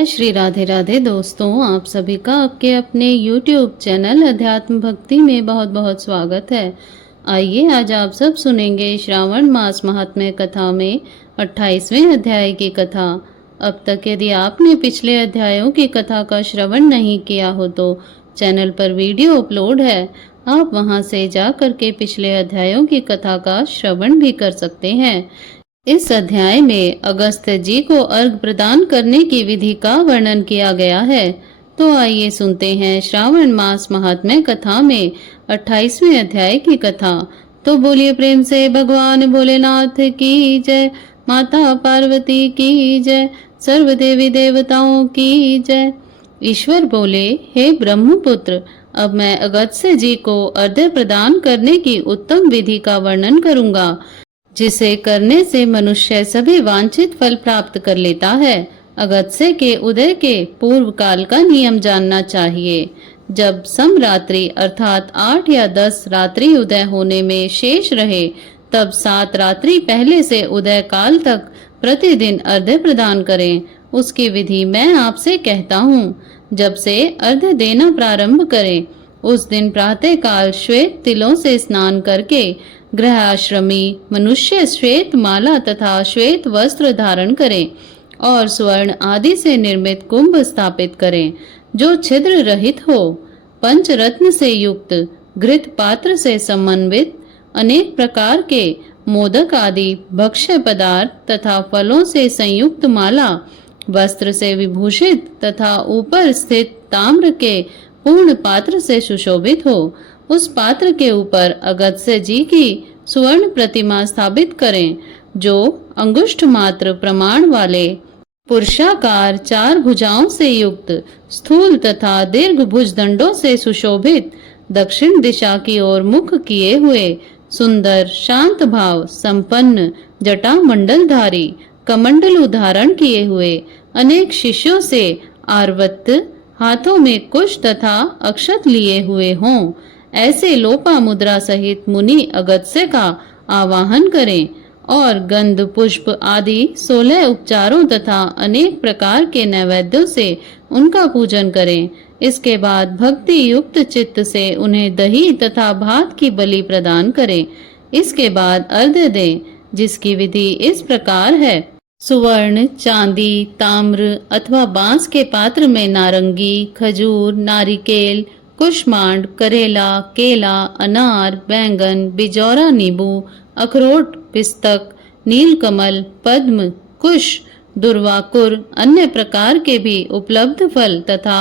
श्री राधे राधे दोस्तों, आप सभी का आपके अपने YouTube चैनल अध्यात्म भक्ति में बहुत बहुत स्वागत है। आइए आज आप सब सुनेंगे श्रावण मास महात्म्य कथा में 28वें अध्याय की कथा। अब तक यदि आपने पिछले अध्यायों की कथा का श्रवण नहीं किया हो तो चैनल पर वीडियो अपलोड है, आप वहां से जा करके पिछले अध्यायों की कथा का श्रवण भी कर सकते हैं। इस अध्याय में अगस्त्य जी को अर्घ प्रदान करने की विधि का वर्णन किया गया है। तो आइए सुनते हैं श्रावण मास महात्म्य कथा में 28वें अध्याय की कथा। तो बोलिए प्रेम से भगवान भोलेनाथ की जय, माता पार्वती की जय, सर्व देवी देवताओं की जय। ईश्वर बोले, हे ब्रह्मपुत्र, अब मैं अगस्त्य जी को अर्घ्य प्रदान करने की उत्तम विधि का वर्णन करूंगा, जिसे करने से मनुष्य सभी वांछित फल प्राप्त कर लेता है। अगस्त्य के उदय के पूर्व काल का नियम जानना चाहिए। जब समरात्रि अर्थात 8 या 10 रात्रि उदय होने में शेष रहे, तब 7 रात्रि पहले से उदय काल तक प्रतिदिन अर्घ्य प्रदान करें। उसकी विधि मैं आपसे कहता हूँ। जब से अर्घ्य देना प्रारंभ करें, उस दिन प्रातः काल श्वेत तिलों से स्नान करके गृहाश्रमी मनुष्य श्वेत माला तथा श्वेत वस्त्र धारण करें और स्वर्ण आदि से निर्मित कुंभ स्थापित करें, जो छिद्र रहित हो। पंचरत्न से युक्त घृत पात्र से समन्वित अनेक प्रकार के मोदक आदि भक्ष्य पदार्थ तथा फलों से संयुक्त माला, वस्त्र से विभूषित तथा ऊपर स्थित ताम्र के पूर्ण पात्र से सुशोभित हो। उस पात्र के ऊपर अगस्त्य जी की स्वर्ण प्रतिमा स्थापित करें, जो अंगुष्ठ मात्र प्रमाण वाले पुरुषाकार 4 भुजाओं से युक्त, स्थूल तथा दीर्घ भुजदंडों से सुशोभित, दक्षिण दिशा की ओर मुख किए हुए, सुंदर शांत भाव संपन्न, जटा मंडलधारी, कमंडलु धारण किए हुए, अनेक शिष्यों से आर्वत्त, हाथों में कुश तथा अक्षत लिए हुए हों, ऐसे लोपा मुद्रा सहित मुनि अगस्त्य का आवाहन करें और गंध पुष्प आदि 16 उपचारों तथा अनेक प्रकार के नैवेद्यों से उनका पूजन करें। इसके बाद भक्ति युक्त चित्त से उन्हें दही तथा भात की बलि प्रदान करें। इसके बाद अर्घ्य दें, जिसकी विधि इस प्रकार है। सुवर्ण, चांदी, ताम्र अथवा बांस के पात्र में नारंगी, खजूर, नारिकेल, कुष्मांड, करेला, केला, अनार, बैंगन, बिजौरा नींबू, अखरोट, पिस्तक, नीलकमल, पद्म, कुश, दुर्वाकुर, अन्य प्रकार के भी उपलब्ध फल तथा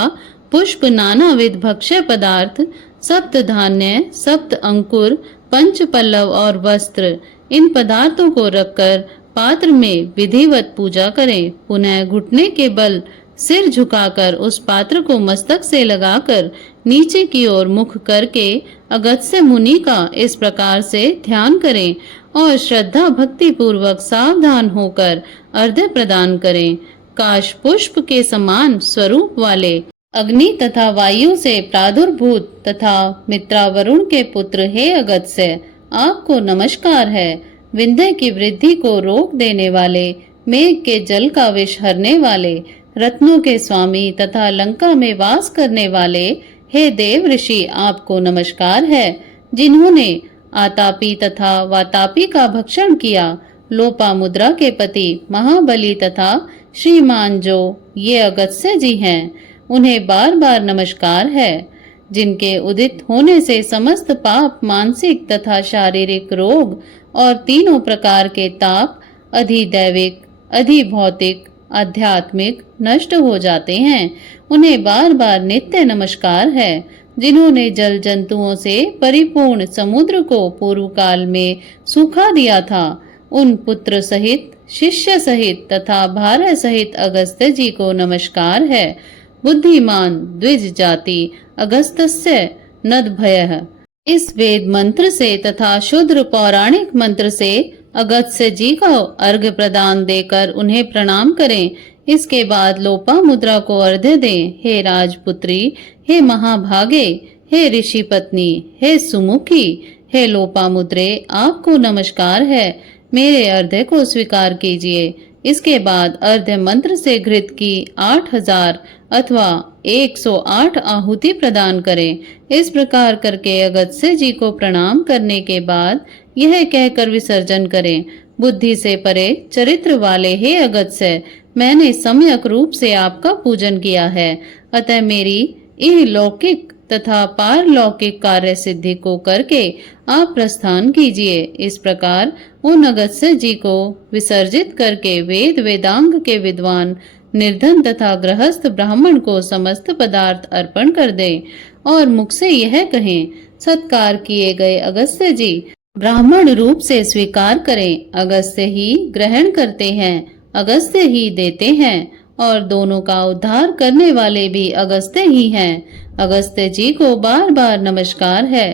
पुष्प, नानाविध भक्ष्य पदार्थ, सप्त धान्य, सप्त अंकुर, पंच पल्लव और वस्त्र, इन पदार्थों को रखकर पात्र में विधिवत पूजा करें। पुनः घुटने के बल सिर झुकाकर उस पात्र को मस्तक से लगाकर नीचे की ओर मुख करके अगस्त्य मुनि का इस प्रकार से ध्यान करें और श्रद्धा भक्ति पूर्वक सावधान होकर अर्घ्य प्रदान करें। काश पुष्प के समान स्वरूप वाले अग्नि तथा वायु से प्रादुर्भूत तथा मित्रावरुण के पुत्र हे अगस्त्य, आपको नमस्कार है। विंध्य की वृद्धि को रोक देने वाले, मेघ के जल का विष हरने वाले, रत्नों के स्वामी तथा लंका में वास करने वाले हे देव ऋषि, आपको नमस्कार है। जिन्होंने आतापी तथा वातापी का भक्षण किया, लोपा मुद्रा के पति महाबली तथा श्रीमान जो ये अगस्त्य जी हैं, उन्हें बार बार नमस्कार है। जिनके उदित होने से समस्त पाप, मानसिक तथा शारीरिक रोग और तीनों प्रकार के ताप अधिदैविक, अधिभौतिक, आध्यात्मिक नष्ट हो जाते हैं, उन्हें बार बार नित्य नमस्कार है। जिन्होंने जल जंतुओं से परिपूर्ण समुद्र को पूर्व काल में सूखा दिया था, उन पुत्र सहित, शिष्य सहित तथा भार्य सहित अगस्त्य जी को नमस्कार है। बुद्धिमान द्विज जाति अगस्त्य नदभयः, इस वेद मंत्र से तथा शुद्र पौराणिक मंत्र से अगस्त्य जी को अर्घ्य प्रदान देकर उन्हें प्रणाम करें। इसके बाद लोपा मुद्रा को अर्घ्य दें। हे राजपुत्री, हे महाभागे, हे ऋषि पत्नी, हे सुमुखी, हे लोपा मुद्रे, आपको नमस्कार है। मेरे अर्घ्य को स्वीकार कीजिए। इसके बाद अर्घ्य मंत्र से घृत की 8000 अथवा 108 आहुति प्रदान करें। इस प्रकार करके अगस्त्य जी को प्रणाम करने के बाद यह कहकर विसर्जन करें, बुद्धि से परे चरित्र वाले हे अगस्त्य, मैंने सम्यक रूप से आपका पूजन किया है, अतः मेरी इहलौकिक तथा पारलौकिक कार्य सिद्धि को करके आप प्रस्थान कीजिए। इस प्रकार उन अगस्त्य जी को विसर्जित करके वेद वेदांग के विद्वान निर्धन तथा गृहस्थ ब्राह्मण को समस्त पदार्थ अर्पण कर दें और मुख से यह कहें, सत्कार किए गए अगस्त्य जी ब्राह्मण रूप से स्वीकार करें। अगस्त्य ही ग्रहण करते हैं, अगस्त्य ही देते हैं और दोनों का उद्धार करने वाले भी अगस्त्य ही हैं। अगस्त्य जी को बार बार नमस्कार है।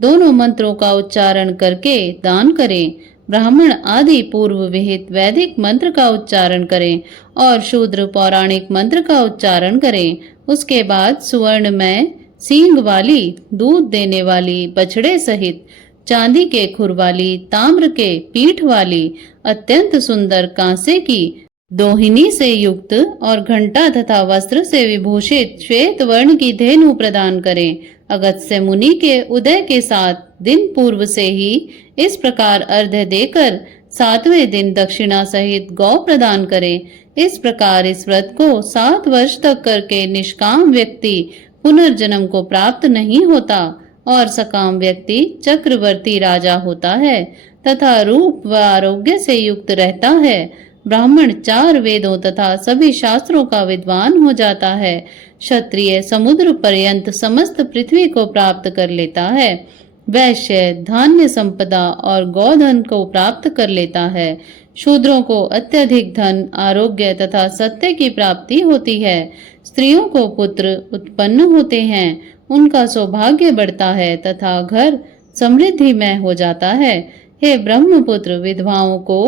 दोनों मंत्रों का उच्चारण करके दान करें। ब्राह्मण आदि पूर्व विहित वैदिक मंत्र का उच्चारण करें और शूद्र पौराणिक मंत्र का उच्चारण करें। उसके बाद सुवर्ण में सींग वाली, दूध देने वाली बछड़े सहित चांदी के खुर वाली, ताम्र के पीठ वाली, अत्यंत सुंदर कांसे की दोहिनी से युक्त और घंटा तथा वस्त्र से विभूषित श्वेत वर्ण की धेनु प्रदान करें। अगस्त्य मुनि के उदय के 7 दिन पूर्व से ही इस प्रकार अर्घ्य देकर 7वें दिन दक्षिणा सहित गौ प्रदान करें। इस प्रकार इस व्रत को 7 वर्ष तक करके निष्काम व्यक्ति पुनर्जन्म को प्राप्त नहीं होता और सकाम व्यक्ति चक्रवर्ती राजा होता है तथा रूप व आरोग्य से युक्त रहता है। ब्राह्मण 4 वेदों तथा सभी शास्त्रों का विद्वान हो जाता है। क्षत्रिय समुद्र पर्यंत समस्त पृथ्वी को प्राप्त कर लेता है। वैश्य धान्य संपदा और गौधन को प्राप्त कर लेता है। शूद्रों को अत्यधिक धन, आरोग्य तथा सत्य की प्राप्ति होती है। स्त्रियों को पुत्र उत्पन्न होते हैं, उनका सौभाग्य बढ़ता है तथा घर समृद्धिमय हो जाता है। हे ब्रह्मपुत्र, विधवाओं को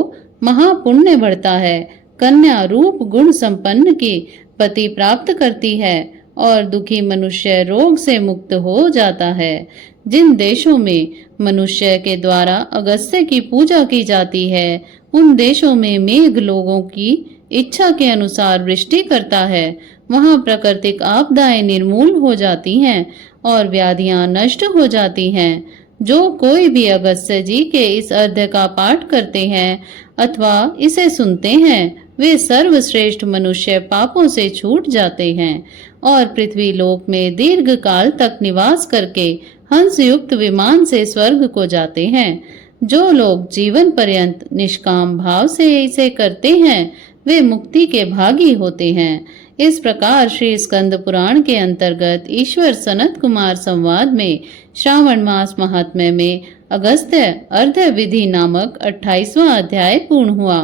महापुण्य बढ़ता है। कन्या रूप गुण संपन्न की पति प्राप्त करती है और दुखी मनुष्य रोग से मुक्त हो जाता है। जिन देशों में मनुष्य के द्वारा अगस्त्य की पूजा की जाती है, उन देशों में मेघ लोगों की इच्छा के अनुसार वृष्टि करता है। वहां प्राकृतिक आपदाएं निर्मूल हो जाती हैं और व्याधियां नष्ट हो जाती हैं। जो कोई भी अगस्त्य जी के इस अर्घ्य का पाठ करते हैं अथवा इसे सुनते हैं, वे सर्वश्रेष्ठ मनुष्य पापों से छूट जाते हैं और पृथ्वी लोक में दीर्घ काल तक निवास करके हंस युक्त विमान से स्वर्ग को जाते हैं। जो लोग जीवन पर्यंत निष्काम भाव से इसे करते हैं, वे मुक्ति के भागी होते हैं। इस प्रकार श्री स्कंद पुराण के अंतर्गत ईश्वर सनत कुमार संवाद में श्रावण मास महात्म्य में अगस्त्य अर्घ्य विधि नामक 28वां अध्याय पूर्ण हुआ।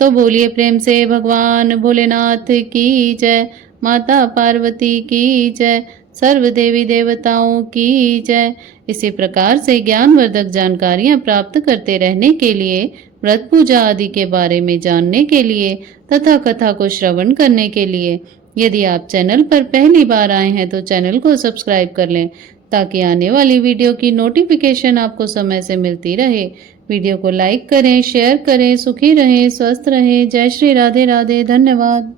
तो बोलिए प्रेम से भगवान भोलेनाथ की जय, माता पार्वती की जय, सर्व देवी देवताओं की जय। इसी प्रकार से ज्ञानवर्धक जानकारियां प्राप्त करते रहने के लिए, व्रत पूजा आदि के बारे में जानने के लिए तथा कथा को श्रवण करने के लिए यदि आप चैनल पर पहली बार आए हैं तो चैनल को सब्सक्राइब कर लें ताकि आने वाली वीडियो की नोटिफिकेशन आपको समय से मिलती रहे। वीडियो को लाइक करें, शेयर करें। सुखी रहें, स्वस्थ रहें। जय श्री राधे राधे। धन्यवाद।